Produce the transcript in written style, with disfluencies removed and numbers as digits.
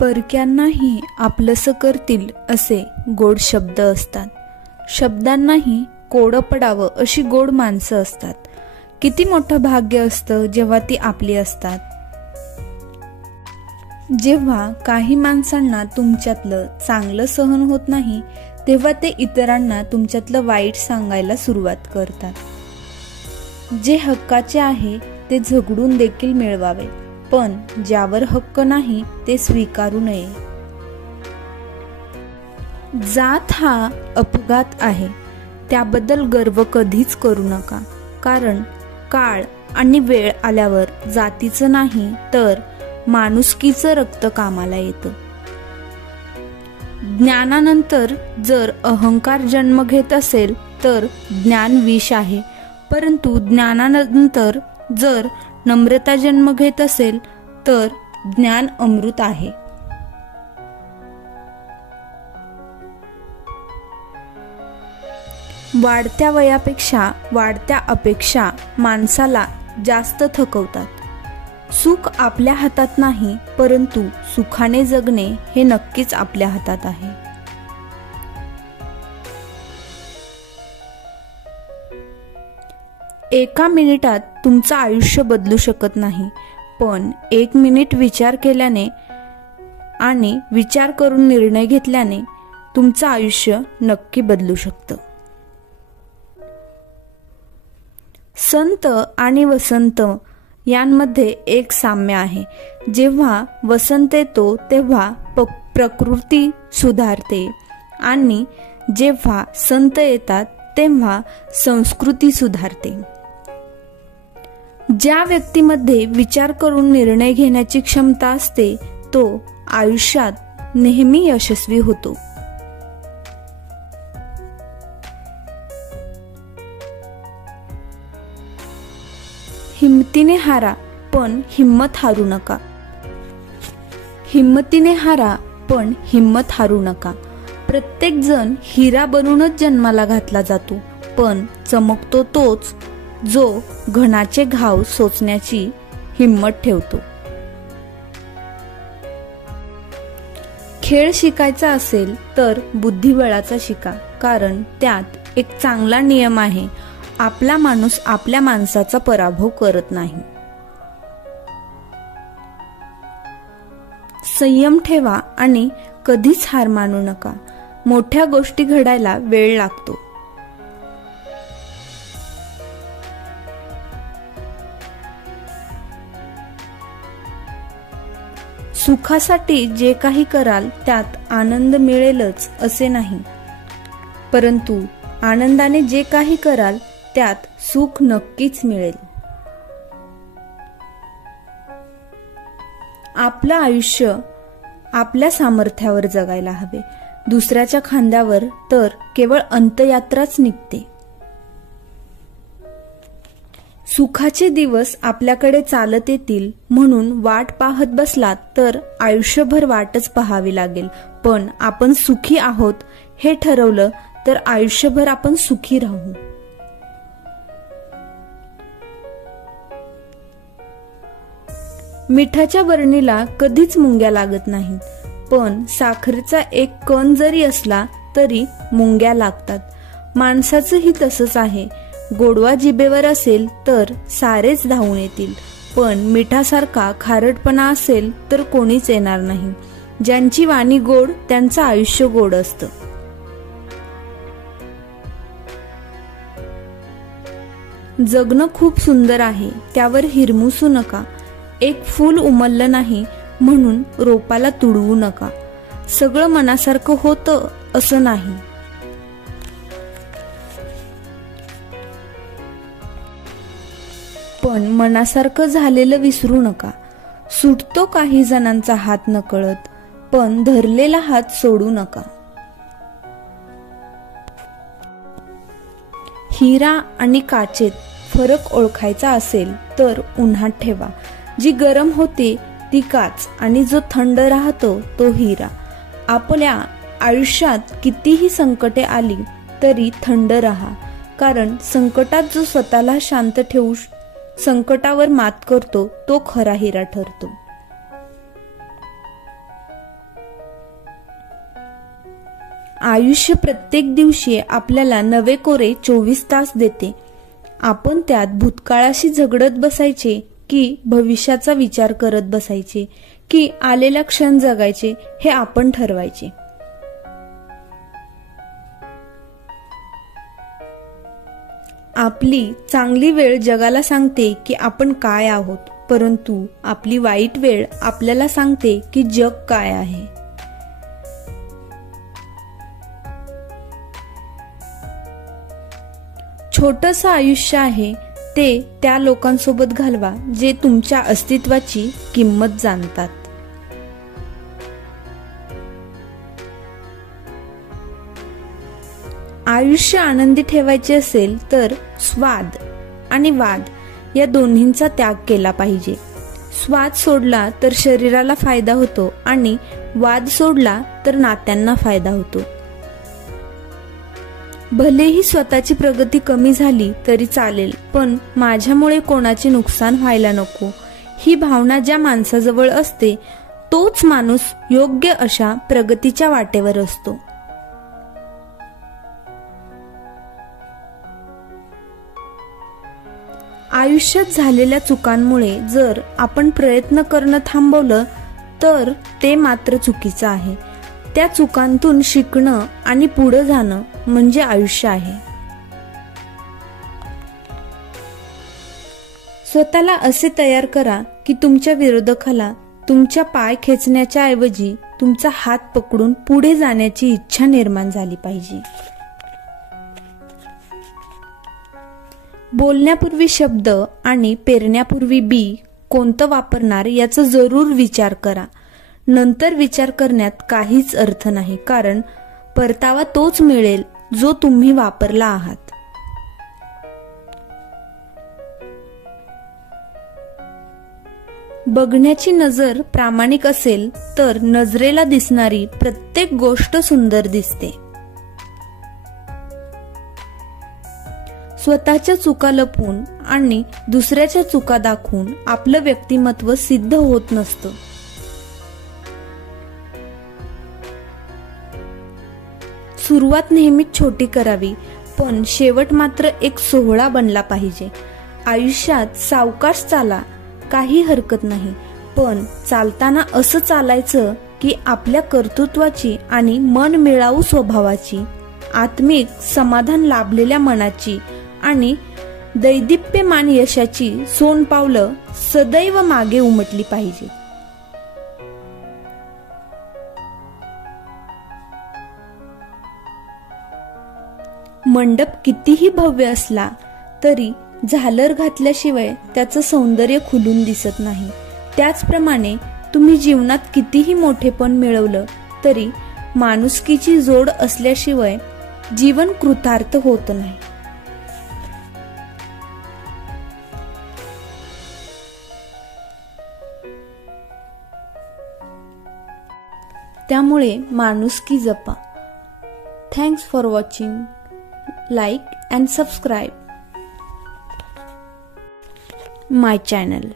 परक्यांनाही आपलंसं करतील असे गोड शब्द असतात. शब्दांनाही कोडं पडावं अशी गोड माणसं असतात. किती मोठं भाग्य असतं जेव्हा ती आपली असतात. जेव्हा काही माणसांना तुमच्यातलं चांगलं सहन होत नाही तेव्हा ते इतरांना तुमच्यातलं वाईट सांगायला सुरुवात करतात. जे हक्काचे आहे ते झगडून देखील मिळवावे, पण ज्यावर हक्क नाही ते स्वीकारू नये. जात हा अपघात आहे, त्याबद्दल गर्व कधीच करू नका. कारण काळ आणि वेळ आल्यावर जातीचं नाही तर माणुसकीचं रक्त कामाला येतं. ज्ञानानंतर जर अहंकार जन्म घेत असेल तर ज्ञान विष आहे, परंतु ज्ञानानंतर जर नम्रता जन्म घेत असेल तर ज्ञान अमृत आहे. वाढत्या वयापेक्षा वाढत्या अपेक्षा माणसाला जास्त थकवतात. सुख आपल्या हातात नाही, परंतु सुखाने जगणे हे नक्कीच आपल्या हातात आहे. एका मिनिटात तुमचं आयुष्य बदलू शकत नाही, पण 1 मिनिट विचार केल्याने आणि विचार करून निर्णय घेतल्याने तुमचं आयुष्य नक्की बदलू शकतं. संत आणि वसंत यांमध्ये एक साम्य आहे. जेव्हा वसंत येतो तेव्हा प्रकृती सुधारते आणि जेव्हा संत येतात तेव्हा संस्कृती सुधारते. ज्या व्यक्तीमध्ये विचार करून निर्णय घेण्याची क्षमता असते तो आयुष्यात नेहमी यशस्वी होतो. हिमतीने हारा पण हिम्मत हारू नका. हिम्मतीने हारा पण हिम्मत हारू नका. प्रत्येक जण हिरा बनूनच जन्माला घातला जातो, पण चमकतो तोच जो घणाचे घाव सोसण्याची हिम्मत ठेवतो. खेळ शिकायचा असेल तर बुद्धिबळाचा शिका, कारण त्यात एक चांगला नियम आहे. आपला माणूस आपल्या माणसाचा पराभव करत नाही. संयम ठेवा आणि कधीच हार मानू नका. मोठ्या गोष्टी घडायला वेळ लागतो. सुखासाठी जे काही कराल त्यात आनंद मिळेलच असे नाही, परंतु आनंदाने जे काही कराल त्यात सुख नक्कीच मिळेल. आपलं आयुष्य आपल्या सामर्थ्यावर जगायला हवे, दुसऱ्याच्या खांद्यावर तर केवळ अंत्ययात्राच निघते. सुखाचे दिवस आपल्याकडे चालत येतील म्हणून वाट पाहत बसलात तर आयुष्यभर वाटच पाहावी लागेल. पण आपण सुखी आहोत हे ठरवलं तर आयुष्यभर आपण सुखी राहू. मिठाच्या बरणीला कधीच मुंग्या लागत नाहीत, पण साखरेचा एक कण जरी असला तरी मुंग्या लागतात. माणसाचंही तसंच आहे. गोडवा जिभेवर असेल तर सारेच धावून येतील, पण मिठासारखा खारटपणा असेल तर कोणीच येणार नाही. ज्यांची वाणी गोड त्यांचं आयुष्य गोड असतं. जगणं खूप सुंदर आहे, त्यावर हिरमुसू नका. एक फूल उमललं नाही म्हणून रोपाला तुडवू नका. सगळं मनासारखं होतं असं नाही. पण मनासारखं झालेलं विसरू नका. सुटतो काही जणांचा हात नकळत, पण धरलेला हात सोडू नका. हिरा आणि काचेत फरक ओळखायचा असेल तर उन्हात ठेवा. जी गरम होते ती काच आणि जो थंड राहतो तो हिरा. आपल्या आयुष्यात कितीही संकटे आली तरी थंड राहा, कारण संकटात जो स्वतःला शांत ठेवू संकटावर मात करतो तो खरा हिरा ठरतो. आयुष्य प्रत्येक दिवशी आपल्याला नवे कोरे 24 तास देते. आपण त्यात भूतकाळाशी झगडत बसायचे की भविष्याचा विचार करत बसायचे की आलेला क्षण जगायचे हे आपण ठरवायचे. आपली चांगली वेळ जगाला सांगते की आपण काय आहोत, परंतु आपली वाईट वेळ आपल्याला सांगते की जग काय आहे. छोटंसं आयुष्य आहे ते त्या लोकांसोबत घालवा जे तुमच्या अस्तित्वाची किंमत जाणतात. आयुष्य आनंदी ठेवायचे असेल तर स्वाद आणि वाद या दोन्हींचा त्याग केला पाहिजे. स्वाद सोडला तर शरीराला फायदा होतो आणि वाद सोडला तर नात्यांना फायदा होतो. भलेही स्वतःची प्रगती कमी झाली तरी चालेल, पण माझ्यामुळे कोणाचे नुकसान व्हायला नको ही भावना ज्या माणसाजवळ असते तोच माणूस योग्य अशा प्रगतीच्या वाटेवर असतो. आयुष्यात झालेल्या चुकांमुळे जर आपण प्रयत्न करणं थांबवलं तर ते मात्र चुकीचं आहे. त्या चुकांतून शिकणं आणि पुढे जाणं म्हणजे आयुष्य आहे. स्वतःला असे तयार करा की तुमच्या विरोधकाला तुमच्या पाय खेचण्याच्या ऐवजी तुमचा हात पकडून पुढे जाण्याची इच्छा निर्माण झाली पाहिजे. बोलण्यापूर्वी शब्द आणि पेरण्यापूर्वी बी कोणतं वापरणार याचा जरूर विचार करा. नंतर विचार करण्यात काहीच अर्थ नाही, कारण परतावा तोच मिळेल जो तुम्ही वापरला आहात. बघण्याची नजर प्रामाणिक असेल तर नजरेला दिसणारी प्रत्येक गोष्ट सुंदर दिसते. स्वतःच्या चुका लपवून आणि दुसऱ्याच्या चुका दाखवून आपलं व्यक्तिमत्व सिद्ध होत नसतं. सुरुवात नेहमीच छोटी करावी, पण शेवट मात्र एक सोहळा बनला पाहिजे. आयुष्यात सावकाश चाला, काही हरकत नाही, पण चालताना असं चालायचं की आपल्या कर्तृत्वाची आणि मनमिळावू स्वभावाची, आत्मिक समाधान लाभलेल्या मनाची आणि दैदिप्यमान यशाची सोनपावलं सदैव मागे उमटली पाहिजे. मंडप कितीही भव्य असला तरी झालर घातल्याशिवाय त्याचं सौंदर्य खुलून दिसत नाही. त्याचप्रमाणे तुम्ही जीवनात कितीही मोठेपण मिळवलं तरी माणुसकीची जोड असल्याशिवाय जीवन कृतार्थ होत नाही. त्यामुळे माणुसकी जपा. Thanks for watching. Like and subscribe my channel.